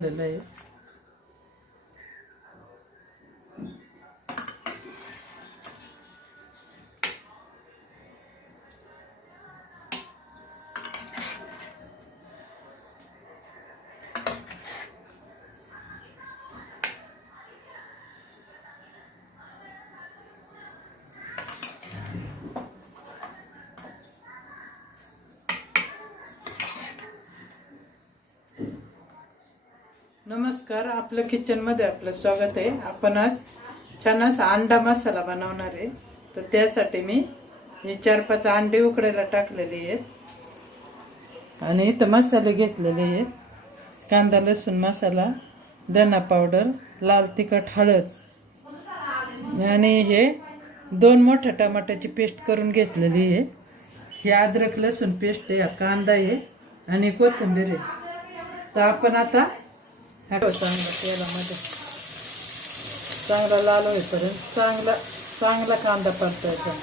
झालेलं आहे. नमस्कार, आपलं किचनमध्ये आपलं स्वागत आहे. आपण आज छान असा अंडा मसाला बनवणार आहे. तर त्यासाठी मी हे 4-5 अंडे उकडायला टाकलेले आहेत आणि इथं मसाले घेतलेले आहेत. कांदा लसूण मसाला, धना पावडर, लाल तिखट, हळद आणि हे 2 मोठ्या टमाट्याची पेस्ट करून घेतलेली आहे. ही अद्रक लसूण पेस्ट आहे, कांदा आहे आणि कोथिंबीर आहे. तर आपण आता चांगला तेलामध्ये चांगला लाल होईपर्यंत चांगला कांदा परतायचा.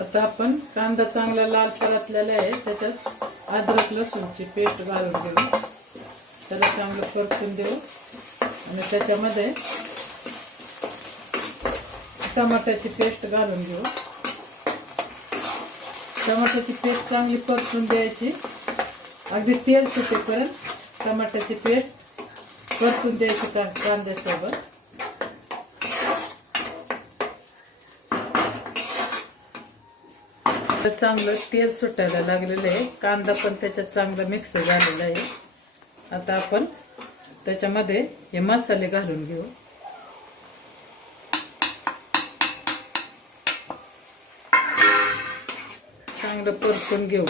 आता आपण कांदा चांगला लाल परतलेला आहे. त्याच्यात अद्रक लसूणची पेस्ट घालून घेऊ. त्याला चांगलं परतून देऊ आणि त्याच्यामध्ये टमाट्याची पेस्ट घालून घेऊ. टमाट्याची पेस्ट चांगली परतून द्यायची. अगदी तेल सुटेपर्यंत टमाट्याची पेस्ट परतून द्यायची कांद्यासोबत. चांगलं तेल सुटायला लागलेलं आहे. कांदा पण त्याच्यात चांगला मिक्स झालेला आहे. आता आपण त्याच्यामध्ये हे मसाले घालून घेऊ. चांगलं परतून घेऊ.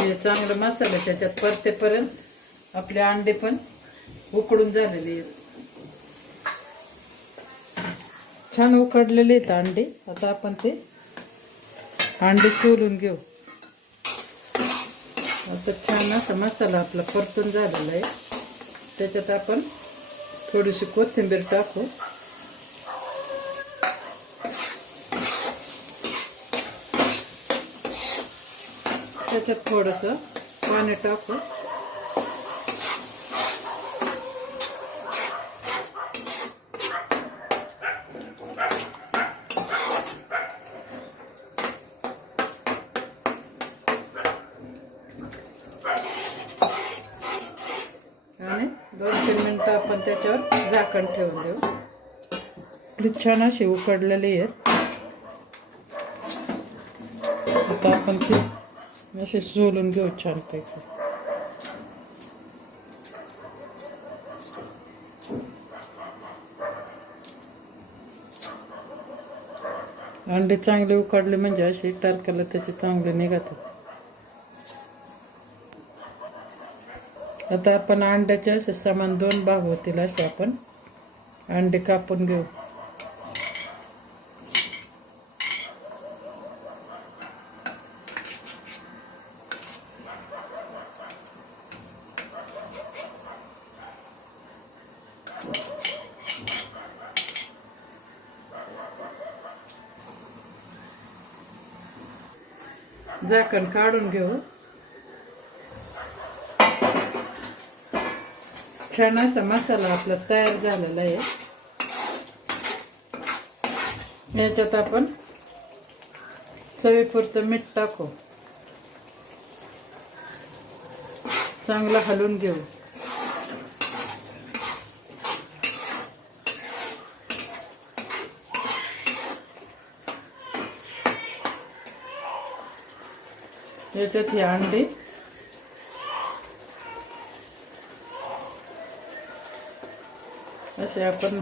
हे चांगलं मसाले त्याच्यात परतेपर्यंत आपले अंडे पण उकडून झालेले आहेत. छान उकडलेले आहेत अंडे. आता आपण ते अंडे सोलून घेऊ. आता छान असा मसाला आपला परतून झालेला आहे. त्याच्यात आपण थोडीशी कोथिंबीर टाकू. त्याच्यात थोडंसं पाणी टाकू. आणि 2-3 मिनिटं आपण त्याच्यावर झाकण ठेवून देऊ. आपली छान अशी उकडलेली आहेत. आता आपण ते असे सोलून घेऊ छानपैकी. अंडे चांगले उकडले म्हणजे असे टरकाला त्याचे चांगले निघतात. आता आपण अंड्याचे असे समान 2 भाग होतील असे आपण अंडे कापून घेऊ. झाकण काढून घेऊ. छान असा मसाला आपला तयार झालेला आहे. याच्यात आपण चवीपुरतं मीठ टाकू. चांगलं हलवून घेऊ. याच्यात ही अंडी असे आपण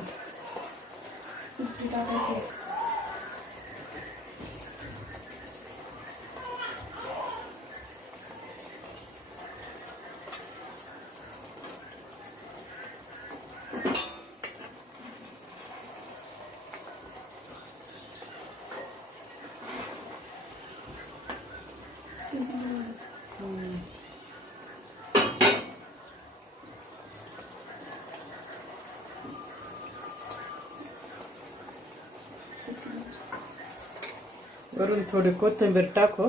वरून थोडी कोथिंबीर टाकू.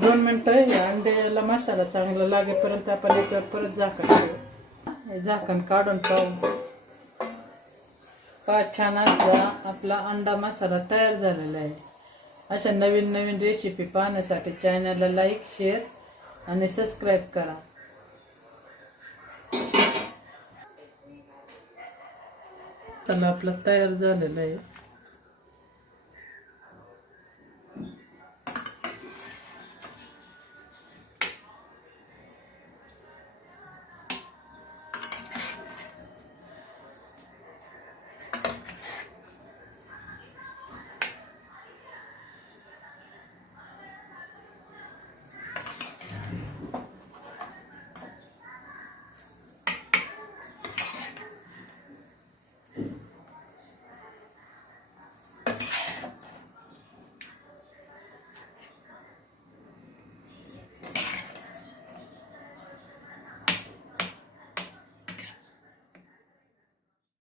2 मिनिटं या अंड्याला मसाला चांगला लागेपर्यंत आपण याच्यावर परत झाकण ठेवू. हे झाकण काढून पाहू. छान असा आपला अंडा मसाला तयार झालेला आहे. अशा नवीन नवीन रेसिपी पाहण्यासाठी चॅनलला लाईक, शेअर आणि सबस्क्राईब करा. चला आपला तयार झालेला आहे.